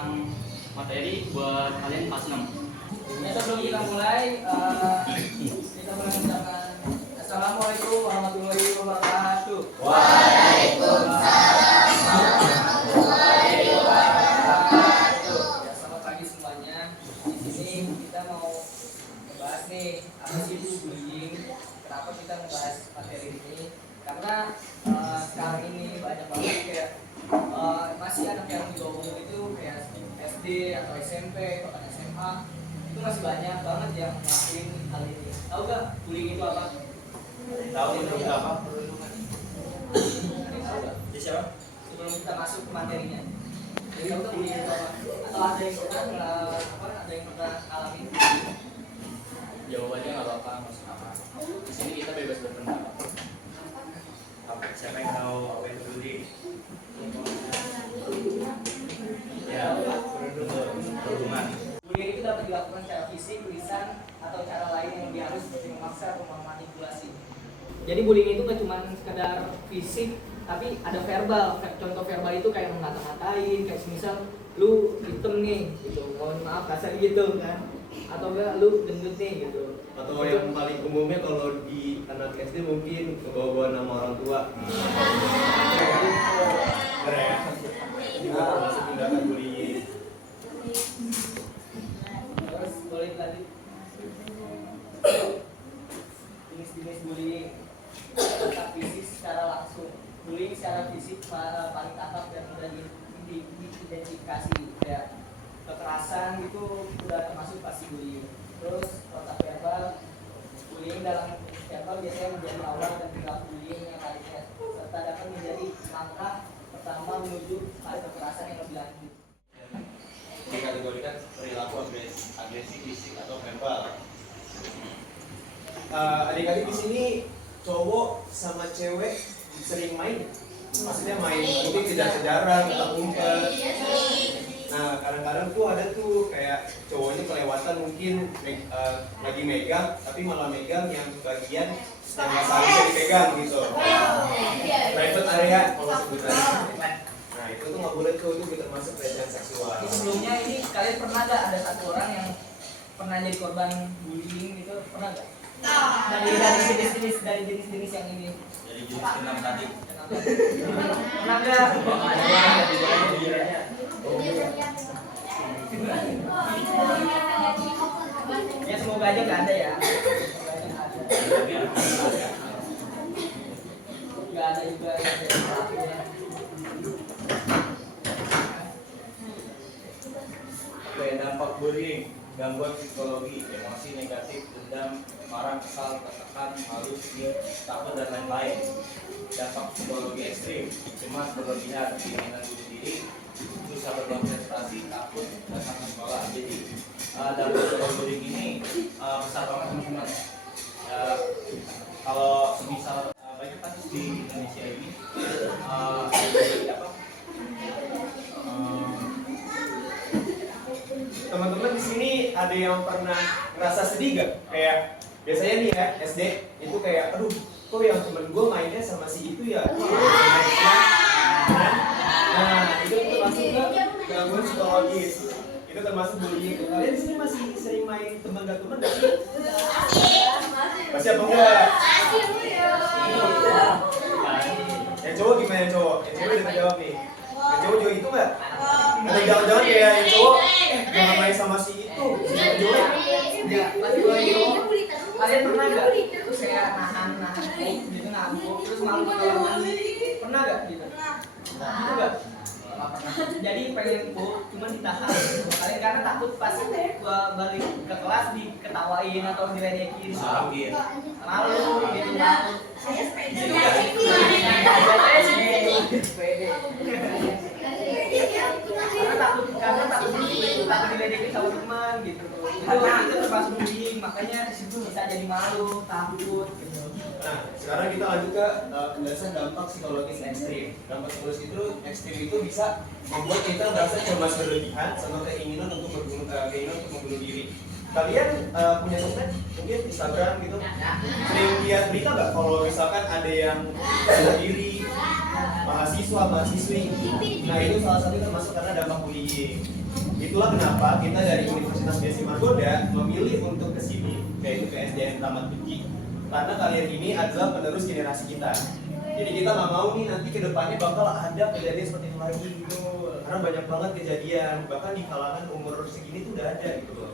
tentang materi buat kalian kelas 6. Ya, sebelum kita mulai, kita mengucapkan Assalamualaikum warahmatullahi wabarakatuh. Waalaikumsalam warahmatullahi wabarakatuh. Ya, selamat pagi semuanya. Di sini kita mau membahas nih apa sih itu bullying. Kenapa kita membahas materi ini? Karena sekarang ini banyak banget kayak masih anak yang di bawah umur itu kayak SD atau SMP bahkan SMA itu masih banyak banget yang ngelakuin hal ini. Tahu gak bullying itu apa? Tahu itu apa? Tahu gak? Dia siapa? Sebelum kita masuk ke materinya, jadi tahu gak bullying itu apa? Atau ada yang pernah ngalamin? Jawabannya nggak apa-apa, nggak usah apa. Di sini kita bebas berpendapat. Siapa yang tahu apa itu bullying? Ya, berhubungan. Bullying itu dapat dilakukan secara fisik, tulisan, atau cara lain yang lebih halus seperti memaksa atau memanipulasi. Jadi bullying itu gak cuma sekedar fisik, tapi ada verbal. Contoh verbal itu kayak mengata-ngatain, kayak misal lu hitam nih, gitu. Mohon maaf kasar gitu kan. Atau enggak lu gendut nih gitu. Atau yang paling umumnya kalau di anak SD mungkin kebawa-bawa nama orang tua. Keren. Juga termasuk tindakan bullying. Terus boleh lanjut. Jenis-jenis bullying. Kontak fisik secara langsung. Bullying secara fisik paling tampak dan mudah diidentifikasi. Ya, kekerasan itu udah termasuk pasti bullying. Terus kontak verbal, bullying dalam verbal biasanya menjadi awal dan perilaku bullying yang lainnya, serta dapat menjadi langkah pertama menuju pada kekerasan yang lebih lanjut. Dikategorikan perilaku agresi fisik atau verbal. Adik-adik di sini cowok sama cewek sering main. Maksudnya main mungkin kejar-kejaran, umpet. Nah, kadang-kadang tuh ada tuh kayak cowoknya kelewatan mungkin lagi megang, tapi malah megang yang bagian yang nggak seharusnya dipegang gitu. Private area kalau sebutannya. Nah, itu tuh nggak boleh tuh, itu termasuk pelecehan seksual. Jadi sebelumnya ini kalian pernah gak ada satu orang yang pernah jadi korban bullying gitu? Pernah gak? Dari jenis-jenis yang ini. Jadi jenis enam tadi. Pernah gak? Ya semoga aja gak ada ya. Gak ada juga yang jadi pelakunya. Oke, dampak bullying, gangguan psikologi, emosi negatif, dendam, marah, kesal, tertekan, malu, sedih, takut dan lain-lain. Dampak psikologi ekstrim, cemas, berlebihan, keinginan bunuh diri, susah berkonsentrasi, takut, datang ke sekolah. Jadi dampak bullying ini besar banget teman-teman. Kalau misal banyak kasus di Indonesia ini Teman-teman di sini ada yang pernah ngerasa sedih gak? Kayak biasanya nih ya SD itu kayak, aduh, kok yang temen gue mainnya sama si itu ya? Nah, itu termasuk ke gangguan psikologis. Itu termasuk bullying. Kalian di sini masih sering main teman gak teman gak sih? Masih apa enggak? Yang cowok gimana yang cowok? Yang cewek udah jawab nih. Yang cowok juga itu nggak? Atau jangan-jangan kayak yang cowok jangan main sama si itu, si cewek. Enggak, pas gue itu kalian pernah gak? Terus kayak nahan gitu ngamuk, terus malu kalau mandi. Pernah gak gitu? Itu gak? Jadi pengen cuma ditahan kalian karena takut pas gua balik ke kelas diketawain atau diledekin. Malu gitu, malu. Saya sepeda. Karena takut diledekin sama teman gitu. Itu termasuk bullying, makanya disitu bisa jadi malu, takut gitu. Nah, sekarang kita lanjut ke penjelasan dampak psikologis ekstrim. Dampak psikologis itu ekstrim itu bisa membuat kita merasa cemas berlebihan sama keinginan untuk membunuh diri. Kalian punya sosmed, mungkin Instagram gitu, sering lihat berita nggak kalau misalkan ada yang bunuh diri mahasiswa, mahasiswi. Nah itu salah satu termasuk karena dampak bullying. Itulah kenapa kita dari Universitas Desi Margonda memilih untuk ke sini, yaitu ke SDN Taman Beji. Karena kalian ini adalah penerus generasi kita. Jadi kita nggak mau nih nanti ke depannya bakal ada kejadian seperti itu lagi gitu. Karena banyak banget kejadian, bahkan di kalangan umur segini tuh udah ada gitu loh.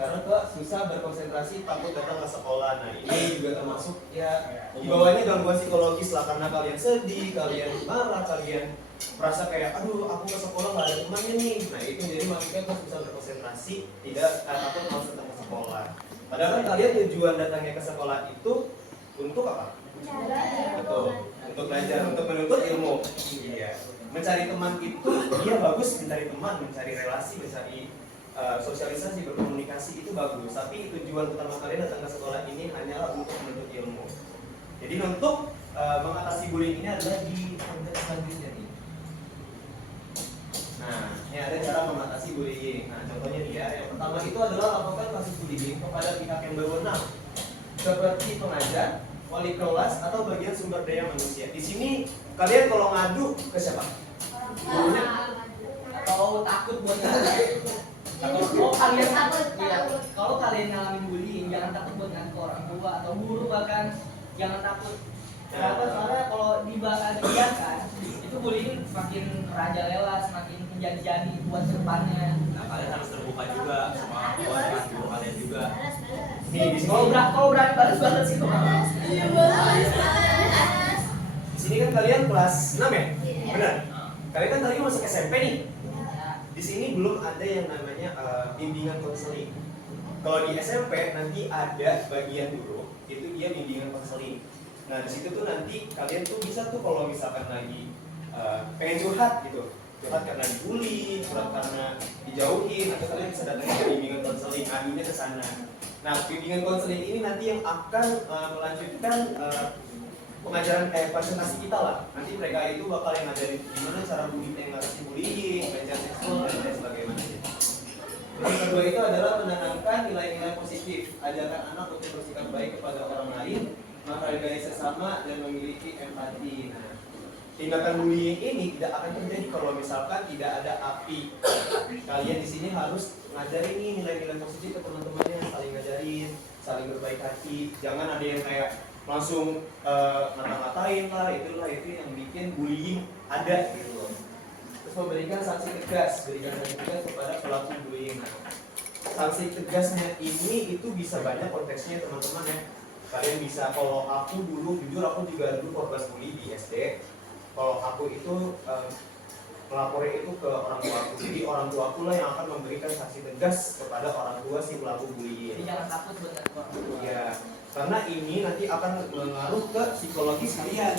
Karena kok susah berkonsentrasi, takut datang ke sekolah. Nah ini juga termasuk ya di bawahnya gangguan psikologis lah, karena kalian sedih, kalian marah, kalian merasa kayak aduh aku ke sekolah nggak ada temannya nih. Nah itu jadi makanya kok susah berkonsentrasi, tidak takut mau datang ke sekolah. Padahal kan kalian tujuan datangnya ke sekolah itu untuk apa? Betul, untuk belajar, untuk menuntut ilmu. Iya. Mencari teman itu dia bagus, mencari teman, mencari relasi, mencari sosialisasi, berkomunikasi itu bagus. Tapi tujuan utama kalian datang ke sekolah ini hanyalah untuk menuntut ilmu. Jadi untuk mengatasi bullying ini adalah di konteks selanjutnya nih. Nah, ini ada cara mengatasi bullying. Nah, contohnya dia, yang pertama itu adalah laporkan kasus bullying kepada pihak yang berwenang, seperti pengajar, wali kelas, atau bagian sumber daya manusia. Di sini kalian kalau ngadu ke siapa? Gurunya? Atau takut buat ngadu? Kalau kalian kalau kalian ngalamin bullying, jangan takut buat ngadu ke orang tua atau guru, bahkan jangan takut. Kenapa? Soalnya kalau dibiarkan, itu bullying semakin merajalela, semakin menjadi-jadi buat kedepannya. Nah kalian harus terbuka juga sama orang guru kalian juga. Nih, di sini Kalau berani balas banget sih kok. di sini kan kalian kelas 6 ya? Benar. Kalian kan tadi masuk SMP nih. Di sini belum ada yang namanya bimbingan konseling. Kalau di SMP nanti ada bagian guru, itu dia bimbingan konseling. Nah di situ tuh nanti kalian tuh bisa tuh kalau misalkan lagi pengen curhat gitu, curhat karena dibully, curhat karena dijauhin, atau kalian bisa datang ke bimbingan konseling, adunya ke sana. Nah bimbingan konseling ini nanti yang akan melanjutkan pengajaran presentasi kita lah. Nanti mereka itu bakal yang ngajarin gimana cara mengatasi bullying, pelecehan seksual dan lain sebagainya. Yang kedua itu adalah menanamkan nilai-nilai positif, ajarkan anak untuk bersikap baik kepada orang lain, menghargai sesama dan memiliki empati. Nah, tindakan bullying ini tidak akan terjadi kalau misalkan tidak ada api. Kalian di sini harus ngajarin nih nilai-nilai positif ke teman-temannya, saling ngajarin, saling berbaik hati. Jangan ada yang kayak langsung ngata-ngatain lah, itu yang bikin bullying ada gitu loh. Terus memberikan sanksi tegas, kepada pelaku bullying. Nah, sanksi tegasnya ini itu bisa banyak konteksnya teman-teman ya. Kalian bisa, kalau aku dulu, jujur aku juga dulu korban bully di SD. Kalau aku itu melapornya itu ke orang tua aku. Jadi orang tua aku lah yang akan memberikan sanksi tegas kepada orang tua si pelaku bullying. Jadi jangan takut buat ngadu orang tua. Iya. Karena ini nanti akan mengaruh ke psikologis kalian.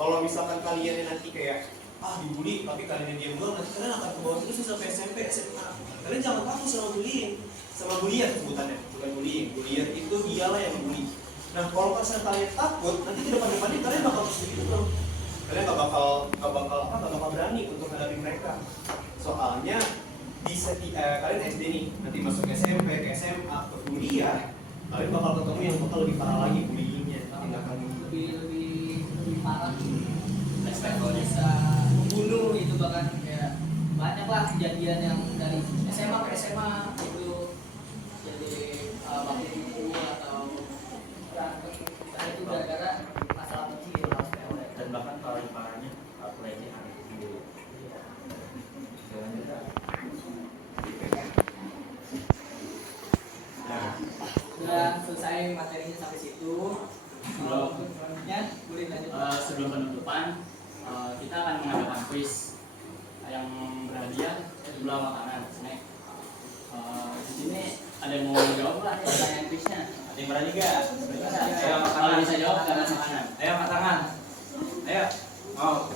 Kalau misalkan kalian nanti kayak dibully tapi kalian diam doang, nanti kalian akan kebawa terus sampai SMP, SMA. Kalian jangan takut sama bullying, sama bullier sebutannya, bukan bullying. Bullier itu dialah yang membuli. Nah kalau kalian takut, nanti ke depan-depannya kalian bakal terus gitu. Kalian nggak bakal berani untuk menghadapi mereka. Soalnya di kalian SD nih, nanti masuk SMP, ke SMA, ke kuliah, kalian bakal ketemu yang bakal lebih parah lagi bullyingnya, tindakan lebih parah. Level bisa membunuh itu, bahkan kayak banyak lah kejadian yang dari SMA ke SMA itu jadi bakal buku atau berantem itu gara-gara masalah kecil Dan bahkan paling parahnya pelecehan itu. Udah selesai materinya sampai situ. Selanjutnya boleh lanjut. Sebelum penutupan, kita akan mengadakan quiz yang berhadiah jumlah makanan snack. Di sini ada yang mau jawab lah pertanyaan quiznya? Ada yang berani nggak? Kalau bisa jawab karena makanan. Ayo angkat tangan. Ayo. Mau.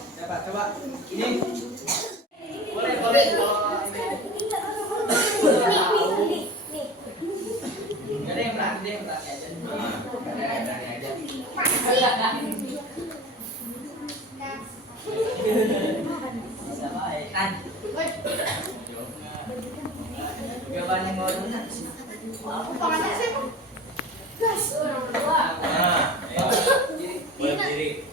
Coba ini boleh kalau nggak ada yang berani aja. Bisa baik kan? Gak banyak ngomongnya. Aku pangannya sih kok. Gas orang tua. Nah, ayo. Boleh berdiri.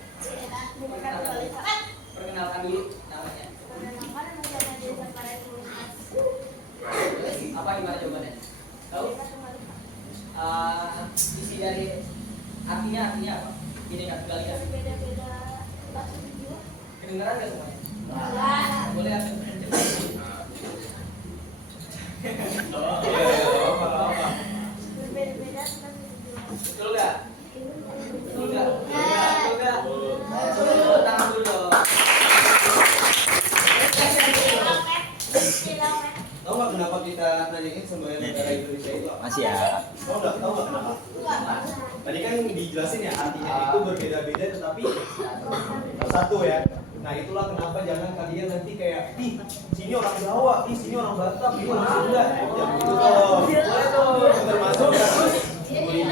Kedengeran nggak semuanya? Enggak. Boleh aku coba? Apa? Berbeda-beda tapi Betul nggak? Betul nggak? Betul nggak? Betul. Betul. Tangan dulu dong. Tahu nggak kenapa kita nanyain sebagai negara Indonesia itu apa? Masih ya. Tahu nggak kenapa? Tadi kan dijelasin ya artinya itu berbeda-beda tetapi satu ya. Nah itulah kenapa jangan kalian nanti kayak ih sini orang Jawa, ih sini orang Batak, ini orang Sunda. Yang itu tuh. Boleh tuh. Termasuk kasus bullying